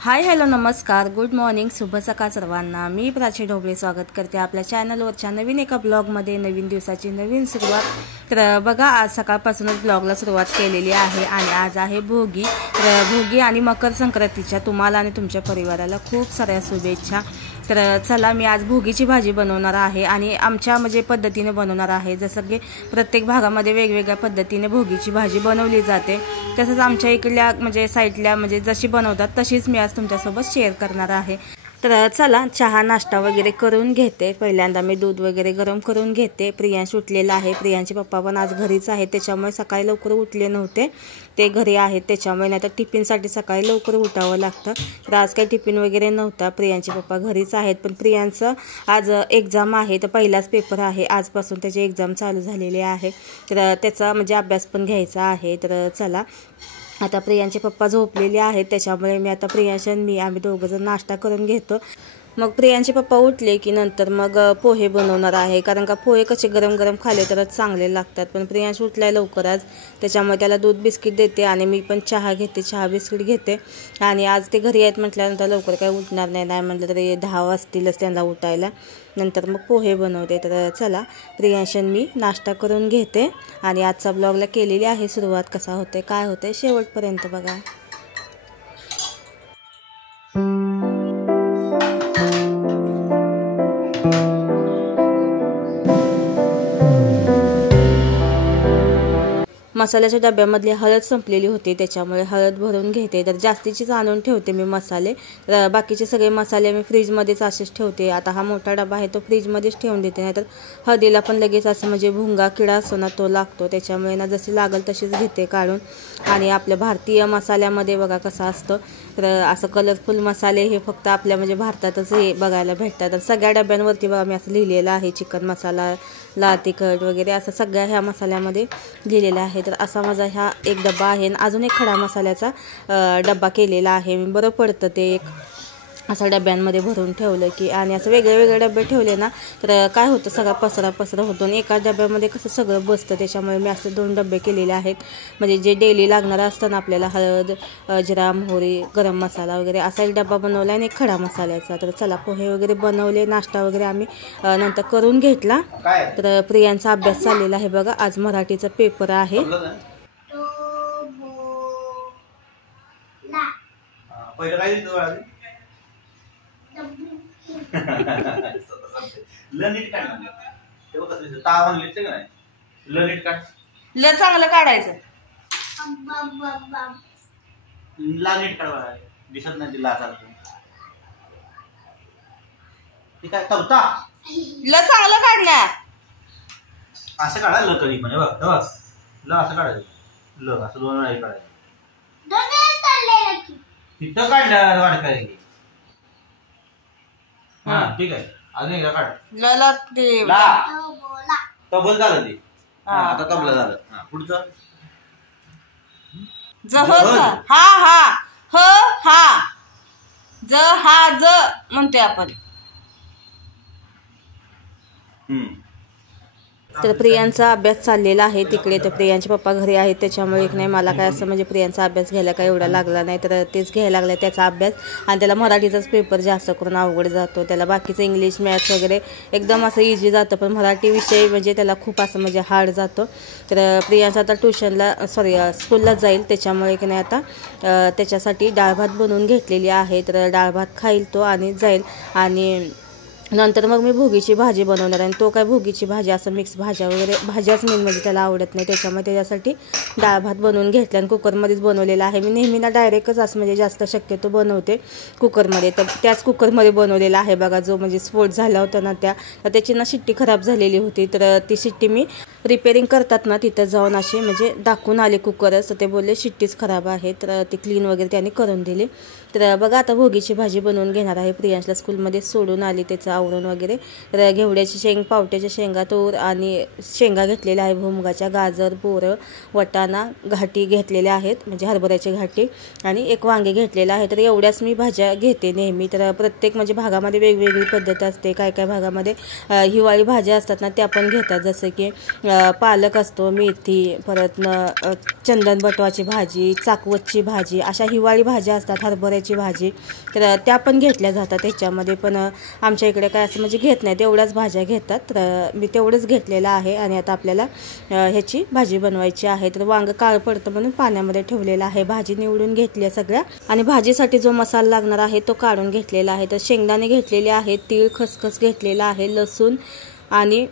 Hi hello नमस्कार good morning शुभ सकाळ सर्वांना। मी प्राची ढोबळे स्वागत करते आपल्या चॅनलवरच्या नवीन एका ब्लॉगमध्ये। नवीन दिवसाची नवीन सुरुवात। तर बघा आज सकाळपासूनच ब्लॉगला सुरुवात केलेली आहे आणि आज आहे भोगी। तर भोगी आणि मकर संक्रांतीच्या तुम्हाला आणि तुमच्या परिवाराला खूप साऱ्या शुभेच्छा। तर चला मी आज भोगीची भाजी बनवणार आहे आणि आमच्या म्हणजे पद्धतीने बनवणार आहे। जसं की प्रत्येक भागामध्ये वेगवेगळ्या पद्धतीने भोगीची भाजी बनवली जाते, तसंच आमच्या इकडल्या म्हणजे साईडला म्हणजे जशी बनवतात तशीच मी आज तुमच्यासोबत शेअर करणार आहे। तर चला चहा नाश्ता वगैरे करून घेते। पहिल्यांदा मी दूध वगैरे गरम करून घेते। प्रियांश उठलेला आहे, प्रियांचे पप्पा पण आज घरीच आहेत, त्याच्यामुळे सकाळी लवकर उठले नव्हते, ते घरी आहेत त्याच्यामुळे। नाही तर टिफिनसाठी सकाळी लवकर उठावं लागतं। तर आज काही टिफिन वगैरे नव्हता, प्रियांचे पप्पा घरीच आहेत। पण प्रियांचं आज एक्झाम आहे, तर पहिलाच पेपर आहे, आजपासून त्याचे एक्झाम चालू झालेले आहे, तर त्याचा म्हणजे अभ्यास पण घ्यायचा आहे। तर चला आता प्रियांचे पप्पा झोपलेले आहेत, त्याच्यामुळे मी आता प्रियांश आणि आम्ही दोघंजण नाश्ता करून घेतो। मग प्रियांचे पप्पा उठले की नंतर मग पोहे बनवणार आहे, कारण का पोहे कसे गरम गरम खाले तरच चांगले लागतात। पण प्रियांश उठलाय लवकर आज, त्याच्यामुळे त्याला दूध बिस्किट देते आणि मी पण चहा घेते, चहा बिस्किट घेते। आणि आज ते घरी आहेत म्हटल्यानंतर लवकर काय उठणार नाही म्हटलं तरी 10 वाजतीलच त्यांना उठायला। नंतर मग पोहे बनवते। तर चला प्रियांश आणि मी नाश्ता करून घेते आणि आजचा ब्लॉगला केलेली आहे सुरुवात। कसा होते काय होते शेवटपर्यंत बघा। मसाल्याच्या डब्यामधली हळद संपलेली होती, त्याच्यामुळे हळद भरून घेते। तर जास्तीचीच आणून ठेवते मी मसाले, तर बाकीचे सगळे मसाले मी फ्रीजमध्येच असेच ठेवते। आता हा मोठा डबा आहे तो फ्रीजमध्येच ठेवून देते, नाहीतर हळदीला पण लगेच असं म्हणजे भुंगा किडा असतो ना तो लागतो, त्याच्यामुळे ना जसे लागल तसेच घेते काढून। आणि आपल्या भारतीय मसाल्यामध्ये बघा कसं असतं, तर असं कलरफुल मसाले हे फक्त आपल्या म्हणजे भारतातच हे बघायला भेटतात। तर सगळ्या डब्यांवरती बघा मी असं लिहिलेलं आहे, चिकन मसाला, लाल तिखट वगैरे असं सगळ्या ह्या मसाल्यामध्ये लिहिलेलं आहे। तर असा माझा हा एक डब्बा आहे। अजून एक खडा मसाल्याचा डब्बा केलेला आहे मी, बरं पडतं ते एक असं डब्यांमध्ये भरून ठेवलं की। आणि असं वेगळे वेगळे डबे ठेवले ना तर काय होतं सगळा पसरा होतो आणि एका डब्यामध्ये कसं सगळं बसतं, त्याच्यामुळे मी असे 2 डबे केलेले आहेत, म्हणजे जे डेली लागणारं असतं ना आपल्याला, हळद, जिरा, मोहरी, गरम मसाला वगैरे असा एक डबा बनवला आणि एक खडा मसाल्याचा। तर चला पोहे वगैरे बनवले, नाश्ता वगैरे आम्ही नंतर करून घेतला। तर प्रियांचा अभ्यास चाललेला आहे बघा, आज मराठीचा पेपर आहे। ल चांगलं काढायचं, ला नीट काढवा, दिसत नाही तिला काय तवता ल चांगलं काढणार, असं काढा ल कधी पण बघ ल असं काढायचं, ल असं 2 वेळा काढायचं, तिथं काढलं वाट काय की। हा ठीक आहे, अजून एकदा काढ ला तबल झालं ते, आता तबला झालं। हा पुढचं ज हा हा ह हा ज हा ज म्हणतोय आपण। तर प्रियांचा अभ्यास चाललेला आहे तिकडे, तर प्रियांचे पप्पा घरी आहेत, त्याच्यामुळे एक नाही मला काय असं म्हणजे प्रियांचा अभ्यास घ्यायला काय एवढा लागला नाही, तर तेच घ्यायला लागलं त्याचा अभ्यास। आणि त्याला मराठीचाच पेपर जास्त करून अवघड जातो, त्याला बाकीचं इंग्लिश मॅथ्स वगैरे एकदम असं इझी जातं, पण मराठी विषय म्हणजे त्याला खूप असं म्हणजे हार्ड जातो। तर प्रियांचा आता ट्युशनला स्कूलला जाईल, त्याच्यामुळे की नाही आता त्याच्यासाठी डाळ भात बनवून घेतलेली आहे। तर डाळ भात खाईल तो आणि जाईल, आणि नंतर मग मी भोगीची भाजी बनवणार आहे। तो काय भोगीची भाजी असं मिक्स भाज्या वगैरे भाज्याच मेन म्हणजे त्याला आवडत नाही, त्याच्यामुळे त्याच्यासाठी डाळ भात बनवून घेतला आणि कुकरमध्येच बनवलेला आहे। मी नेहमी ना डायरेक्टच असं म्हणजे जास्त शक्यतो बनवते कुकरमध्ये, तर त्याच कुकरमध्ये बनवलेला आहे बघा, जो म्हणजे स्फोट झाला होता ना तर त्याची ना शिट्टी खराब झालेली होती, तर ती शिट्टी मी रिपेअरिंग करतात ना तिथं जाऊन असे म्हणजे दाखवून आले कुकरच, तर ते बोलले शिट्टीच खराब आहे, तर ती क्लीन वगैरे त्याने करून दिली। तर बघा आता भोगीची भाजी बनवून घेणार आहे। प्रियांशला स्कूलमध्ये सोडून आली, त्याचं आवरून वगैरे। तर घेवड्याची शेंग, पावट्याच्या शेंगा, तूर आणि शेंगा घेतलेल्या आहे, भुईमुगाच्या, गाजर, बोरं, वटाणा, घाटी घेतलेल्या आहेत, म्हणजे हरभऱ्याची घाटी, आणि एक वांगे घेतलेलं आहे। तर एवढ्याच मी भाज्या घेते नेहमी। तर प्रत्येक म्हणजे भागामध्ये वेगवेगळी पद्धत असते, काय काय भागामध्ये हिवाळी भाज्या असतात ना त्या पण घेतात, जसं की पालक असतो, मेथी, परत चंदन बटवाची भाजी, चाकवतची भाजी, अशा हिवाळी भाज्या असतात, हरभऱ्याची भाजी, तर त्या पण घेतल्या जातात ह्याच्यामध्ये. पण आमच्या इकडे काय असं म्हणजे घेत नाही, तेवढ्याच भाज्या घेतात. तर मी तेवढंच घेतलेलं आहे. आणि आता आपल्याला ह्याची भाजी बनवायची आहे. तर वांग काळं पडतं म्हणून पाण्यामध्ये ठेवलेलं आहे. भाजी निवडून घेतली सगळ्या आणि भाजीसाठी जो मसाला लागणार आहे तो काढून घेतलेला आहे. तर शेंगदाणे घेतलेले आहे, तीळ खसखस घेतलेला आहे, लसूण आणि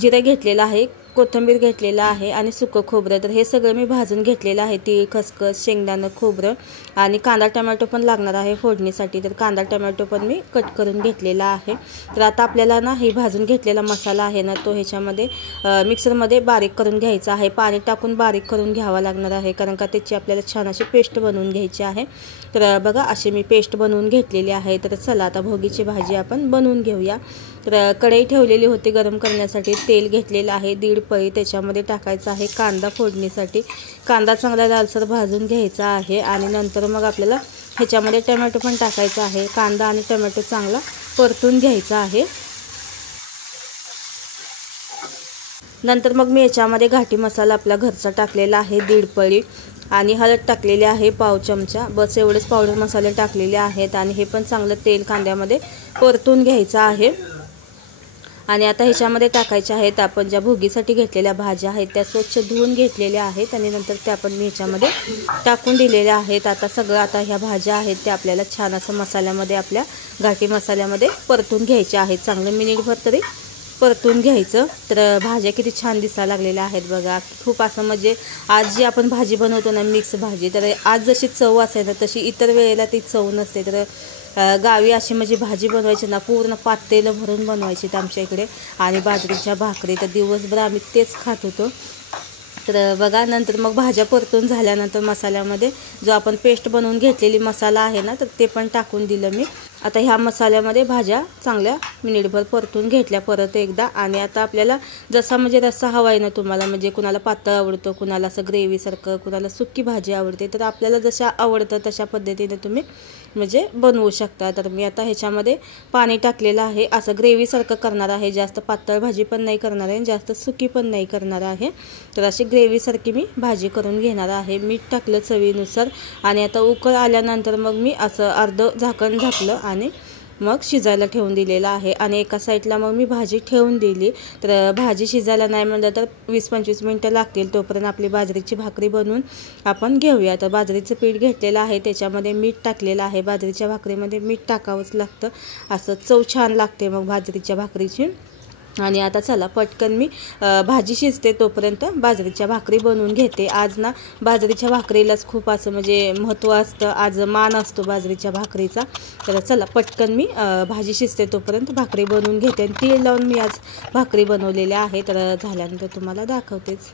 जिरे घेतलेलं आहे, कोथिंबीर घेतलेला आहे आणि सुकं खोबरं. तर हे सगळं मी भाजून घेतलेलं आहे, तीळ खसखस, शेंगदाणं, खोबरं आणि कांदा टमॅटो पण लागणार आहे फोडणीसाठी. तर कांदा टमॅटो पण मी कट करून घेतलेला आहे. तर आता आपल्याला ना हे भाजून घेतलेला मसाला आहे ना तो ह्याच्यामध्ये मिक्सरमध्ये बारीक करून घ्यायचा आहे. पाणी टाकून बारीक करून घ्यावा लागणार आहे, कारण का त्याची आपल्याला छान अशी पेस्ट बनवून घ्यायची आहे. तर बघा अशी मी पेस्ट बनवून घेतलेली आहे. तर चला आता भोगीची भाजी आपण बनवून घेऊया. तर कढई ठेवलेली होती गरम करण्यासाठी, तेल घेतलेलं आहे 1.5 पळी, त्याच्यामध्ये टाकायचा आहे कांदा फोडणीसाठी. कांदा चांगला लालसर भाजून घ्यायचा आहे आणि नंतर मग आपल्याला ह्याच्यामध्ये टोमॅटो पण टाकायचा आहे. कांदा आणि टोमॅटो चांगला परतून घ्यायचा आहे. नंतर मग मी याच्यामध्ये घाटी मसाला आपला घरचा टाकलेला आहे 1.5 पळी आणि हळद टाकलेली आहे 1/2 चमचा. बस एवढेच पावडर मसाले टाकलेले आहेत आणि हे पण चांगलं तेल कांद्यामध्ये परतून घ्यायचं आहे. आणि आता ह्याच्यामध्ये टाकायच्या आहेत आपण ज्या भोगीसाठी घेतलेल्या भाज्या आहेत त्या स्वच्छ धुवून घेतलेल्या आहेत आणि नंतर त्या पण मी ह्याच्यामध्ये टाकून दिलेल्या आहेत. आता सगळं आता ह्या भाज्या आहेत त्या आपल्याला छान असं मसाल्यामध्ये आपल्या घाटी मसाल्यामध्ये परतून घ्यायच्या आहेत. चांगलं मिनिटभर तरी परतून घ्यायचं. तर भाज्या किती छान दिसायला लागलेल्या आहेत बघा. खूप असं म्हणजे आज जी आपण भाजी बनवतो ना मिक्स भाजी, तर आज जशी चव असेल ना तशी इतर वेळेला ती चव नसते. तर गावी अशी म्हणजे भाजी बनवायची ना पूर्ण पातेलं भरून बनवायची तर आमच्या इकडे, आणि बाजरीच्या भाकरी. तर दिवसभर आम्ही तेच खात होतो. तर बघा नंतर मग भाज्या परतून झाल्यानंतर मसाल्यामध्ये जो आपण पेस्ट बनवून घेतलेली मसाला आहे ना तर ते पण टाकून दिलं मी. आता ह्या मसाल्यामध्ये भाज्या चांगल्या मिनिटभर परतून घेतल्या परत एकदा. आणि आता आपल्याला जसा म्हणजे रस्सा हवा आहे ना तुम्हाला, म्हणजे कुणाला पातळ आवडतो, कुणाला असं ग्रेव्हीसारखं, कुणाला सुकी भाजी आवडते, तर आपल्याला जशा आवडतं तशा पद्धतीने तुम्ही म्हणजे बनवू शकता. तर मी आता ह्याच्यामध्ये पाणी टाकलेलं आहे, असं ग्रेव्हीसारखं करणार आहे. जास्त पातळ भाजी पण नाही करणार आहे, जास्त सुकी पण नाही करणार आहे. तर अशी ग्रेव्हीसारखी मी भाजी करून घेणार आहे. मीठ टाकलं चवीनुसार आणि आता उकळ आल्यानंतर मग मी असं अर्ध झाकण झाकलं आणि मग शिजायला ठेवून दिलेलं आहे. आणि एका साईडला मग मी भाजी ठेवून दिली. तर भाजी शिजायला नाही म्हणलं तर 20-25 मिनटं लागतील. तोपर्यंत आपली बाजरीची भाकरी बनवून आपण घेऊया. तर बाजरीचं पीठ घेतलेलं आहे, त्याच्यामध्ये मीठ टाकलेलं आहे. बाजरीच्या भाकरीमध्ये मीठ टाकावंच लागतं, असं चव छान लागते मग बाजरीच्या भाकरीची. आणि आता चला पटकन मी भाजी शिजते तोपर्यंत बाजरीच्या भाकरी बनवून घेते. आज ना बाजरीच्या भाकरीलाच खूप असं म्हणजे महत्त्व असतं, आज मान असतो बाजरीच्या भाकरीचा. तर चला पटकन मी भाजी शिजते तोपर्यंत भाकरी बनवून घेते. आणि तीळ लावून मी आज भाकरी बनवलेल्या आहे. तर झाल्यानंतर तुम्हाला दाखवतेच.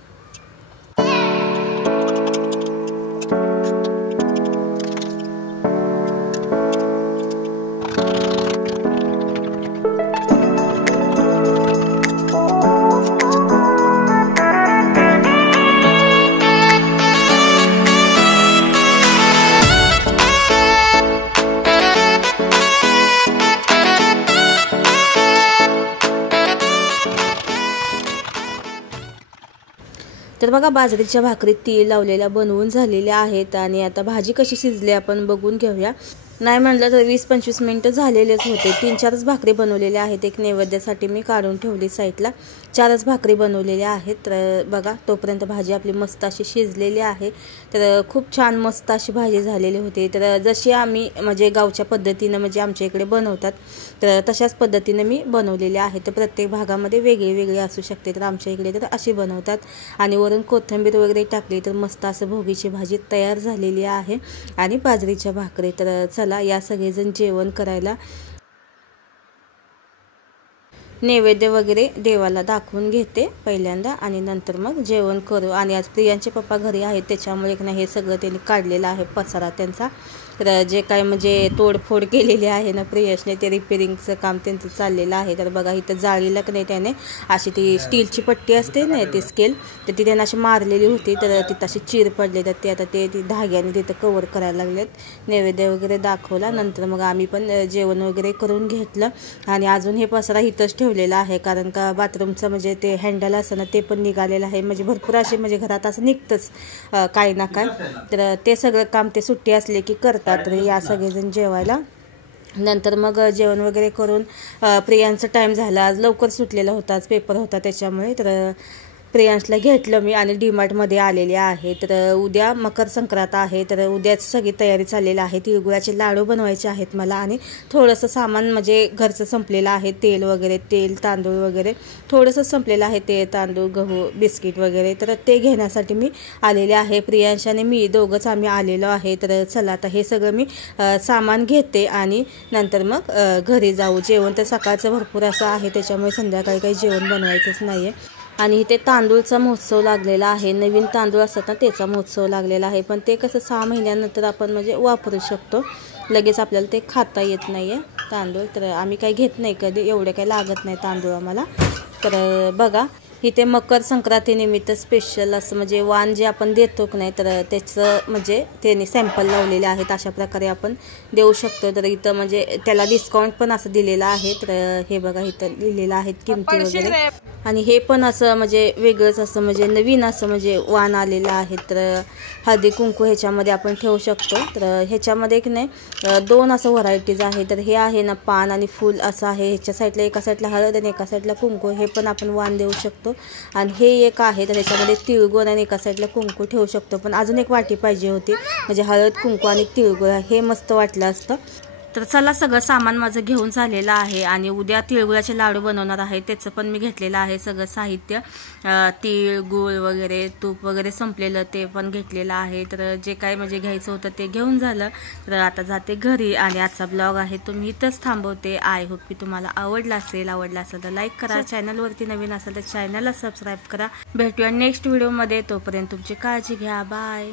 तर बघा बाजरीच्या भाकरी तीळ लावलेल्या बनवून झालेल्या आहेत. आणि आता भाजी कशी शिजली आपण बघून घेऊया. नाही म्हणलं तर 20-25 मिनटं झालेलेच होते. 3-4च भाकरी बनवलेल्या आहेत. एक नैवेद्यासाठी मी काढून ठेवली साईडला. 4च भाकरी बनवलेल्या आहेत. तर बघा तोपर्यंत भाजी आपली मस्त अशी शिजलेली आहे. तर खूप छान मस्त अशी भाजी झालेली होती. तर जशी आम्ही म्हणजे गावच्या पद्धतीनं म्हणजे आमच्या इकडे बनवतात तर तशाच पद्धतीने मी बनवलेली आहे. तर प्रत्येक भागामध्ये वेगळी वेगळी असू शकते. तर आमच्या इकडे तर अशी बनवतात. आणि वरून कोथिंबीर वगैरे टाकली तर मस्त असं भोगीची भाजी तयार झालेली आहे. आणि बाजरीच्या भाकरी. तर चला या सगळेजण जेवण करायला. नैवेद्य वगैरे देवाला दाखवून घेते पहिल्यांदा आणि नंतर मग जेवण करू. आणि आज प्रियांचे पप्पा घरी आहेत त्याच्यामुळे हे सगळं त्यांनी काढलेलं आहे पसारा त्यांचा. तर जे काय म्हणजे तोडफोड केलेली आहे ना प्रियशने, ते रिपेरिंगचं काम त्यांचं चाललेलं आहे. तर बघा इथं जाळीला की नाही त्याने अशी ती स्टीलची पट्टी असते ना ती स्केल, तर ती त्यांना अशी मारलेली होती. तर तिथं अशी चीर पडली, तर ते आता ते धाग्याने तिथं कवर करायला लागलेत. नैवेद्य वगैरे दाखवला. नंतर मग आम्ही पण जेवण वगैरे करून घेतलं. आणि अजून हे पसारा इथंच ठेवलेला आहे, कारण का बाथरूमचं म्हणजे ते हँडल असं ना ते पण निघालेलं आहे. म्हणजे भरपूर असे म्हणजे घरात असं निघतंच काही ना काय. तर ते सगळं काम ते सुट्टी असले की करतात. तर या सगळेजण जेवायला. नंतर मग जेवण वगैरे करून प्रियांचा टाईम झाला. आज लवकर सुटलेला होता, आज पेपर होता त्याच्यामुळे. तर प्रियांशला घेतलं मी आणि डीमार्टमध्ये आलेले आहे. तर उद्या मकर संक्रांत आहे, तर उद्याच सगळी तयारी चाललेली आहे. तिळगुळाचे लाडू बनवायचे आहेत मला, आणि थोडंसं सामान म्हणजे घरचं संपलेलं आहे. तेल वगैरे, तेल तांदूळ वगैरे थोडंसं संपलेलं आहे. तेल तांदूळ गहू बिस्किट वगैरे, तर ते घेण्यासाठी मी आलेले आहे. प्रियांश आणि मी दोघंच आम्ही आलेलो आहे. तर चला आता हे सगळं मी सामान घेते आणि नंतर मग घरी जाऊ. जेवण तर सकाळचं भरपूर असं आहे, त्याच्यामुळे संध्याकाळी काही जेवण बनवायचंच नाही आहे. आणि इथे तांदूळचा महोत्सव लागलेला आहे. नवीन तांदूळ असतात ना त्याचा महोत्सव लागलेला आहे. पण ते कसं 6 महिन्यानंतर आपण म्हणजे वापरू शकतो, लगेच आपल्याला ते खाता येत नाही आहे तांदूळ. तर आम्ही काही घेत नाही कधी, एवढे काही लागत नाही तांदूळ आम्हाला. तर बघा इथे मकर संक्रांतीनिमित्त स्पेशल असं म्हणजे वाण जे आपण देतो की नाही, तर त्याचं म्हणजे त्यांनी सॅम्पल लावलेले आहेत. अशा प्रकारे आपण देऊ शकतो. तर इथं म्हणजे त्याला डिस्काउंट पण असं दिलेलं आहे. तर हे बघा इथं लिहिलेलं आहे किमती वगैरे. आणि हे पण असं म्हणजे वेगळंच असं म्हणजे नवीन असं म्हणजे वाण आलेलं आहे. तर हळदी कुंकू ह्याच्यामध्ये आपण ठेवू शकतो. तर ह्याच्यामध्ये की नाही 2 असं व्हरायटीज आहे. तर हे आहे ना पान आणि फूल असं आहे. ह्याच्या साईडला एका साईडला हळद आणि एका साईडला कुंकू, हे पण आपण वाण देऊ शकतो. आणि हे एक आहे, तर ह्याच्यामध्ये तिळगुळ आणि एका साईडला कुंकू ठेवू शकतो. पण अजून एक वाटी पाहिजे होती, म्हणजे हळद कुंकू आणि तिळगुळ हे मस्त वाटलं असतं. तर चला सगळं सामान माझं घेऊन झालेलं आहे. आणि उद्या तिळगुळाचे लाडू बनवणार आहे, त्याचं पण मी घेतलेलं आहे सगळं साहित्य. तीळ गूळ वगैरे तूप वगैरे संपलेलं ते पण घेतलेलं आहे. तर जे काय म्हणजे घ्यायचं होतं ते घेऊन झालं. तर आता जाते घरी. आणि आजचा ब्लॉग आहे तो मी इथंच थांबवते. आय होप की तुम्हाला आवडला असेल तर लाईक करा. चॅनलवरती नवीन असेल तर चॅनलला सबस्क्राईब करा. भेटूया नेक्स्ट व्हिडिओमध्ये. तोपर्यंत तुमची काळजी घ्या. बाय.